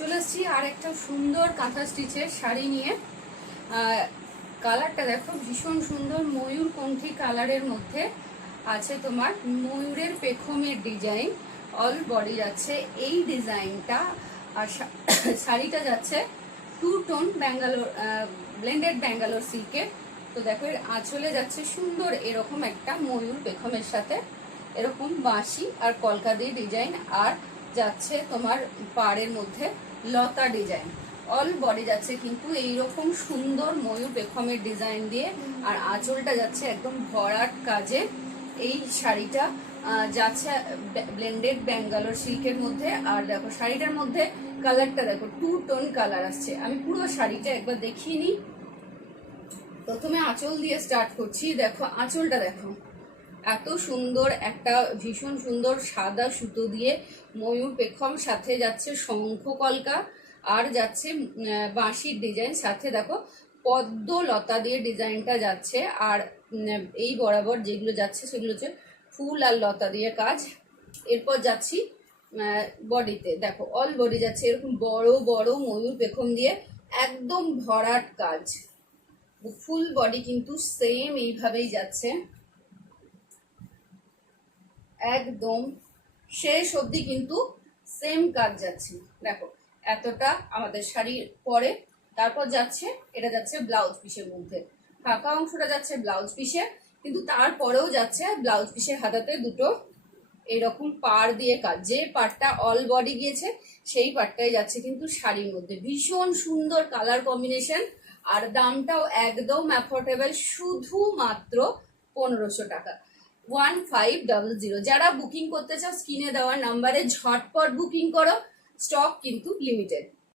চলে এসেছি আর একটা সুন্দর কাঁথা স্টিচের শাড়ি নিয়ে। কালারটা দেখো ভীষণ সুন্দর, ময়ূরকণ্ঠী কালারের মধ্যে আছে তোমার ময়ূরের পেখমের ডিজাইন। অল বডি যাচ্ছে এই ডিজাইনটা, আর শাড়িটা যাচ্ছে two tone Bangalore blended Bangalore সিল্কের। তো দেখো এর আঁচলে যাচ্ছে সুন্দর এরকম একটা ময়ূর পেখমের সাথে এরকম বাঁশি আর কলকা দিয়ে ডিজাইন, আর যাচ্ছে তোমার পাড়ের মধ্যে লতা ডিজাইন। অল বডি যাচ্ছে কিন্তু এইরকম সুন্দর ময়ূর পেখমের ডিজাইন দিয়ে, আর আঁচলটা যাচ্ছে একদম ভরাট কাজে। এই শাড়িটা যাচ্ছে ব্লেন্ডেড ব্যাঙ্গালোর সিল্কের মধ্যে। আর দেখো শাড়িটার মধ্যে কালারটা দেখো টু টোন কালার আসছে। আমি পুরো শাড়িটা একবার দেখিয়ে নিই। প্রথমে আঁচল দিয়ে স্টার্ট করছি। দেখো আঁচলটা দেখো, এত সুন্দর একটা ভীষণ সুন্দর সাদা সুতো দিয়ে ময়ূর পেখম, সাথে যাচ্ছে শঙ্খ কলকা, আর যাচ্ছে বাঁশির ডিজাইন, সাথে দেখো পদ্ম লতা দিয়ে ডিজাইনটা যাচ্ছে। আর এই বরাবর যেগুলো যাচ্ছে সেগুলো হচ্ছে ফুল আর লতা দিয়ে কাজ। এরপর যাচ্ছি বডিতে, দেখো অল বডি যাচ্ছে এরকম বড় বড় ময়ূর পেখম দিয়ে একদম ভরাট কাজ। ফুল বডি কিন্তু সেম এইভাবেই যাচ্ছে, একদম শেষ অবধি কিন্তু সেম কাজ যাচ্ছে। দেখো এতটা আমাদের শাড়ির পরে, তারপর যাচ্ছে এটা যাচ্ছে ব্লাউজ পিসের মধ্যে, ফাঁকা অংশটা যাচ্ছে ব্লাউজ পিসে, কিন্তু তারপরেও যাচ্ছে ব্লাউজ পিসের হাতাতে দুটো এরকম পাড় দিয়ে কাজ। যে পাড়টা অল বডি গিয়েছে সেই পাড়টাই যাচ্ছে কিন্তু শাড়ির মধ্যে। ভীষণ সুন্দর কালার কম্বিনেশন, আর দামটাও একদম অ্যাফোর্ডেবল, শুধুমাত্র 1500 টাকা, 1500। যারা বুকিং করতে চাও স্ক্রিনে দেওয়া নাম্বারে ঝটপট বুকিং করো, স্টক কিন্তু লিমিটেড।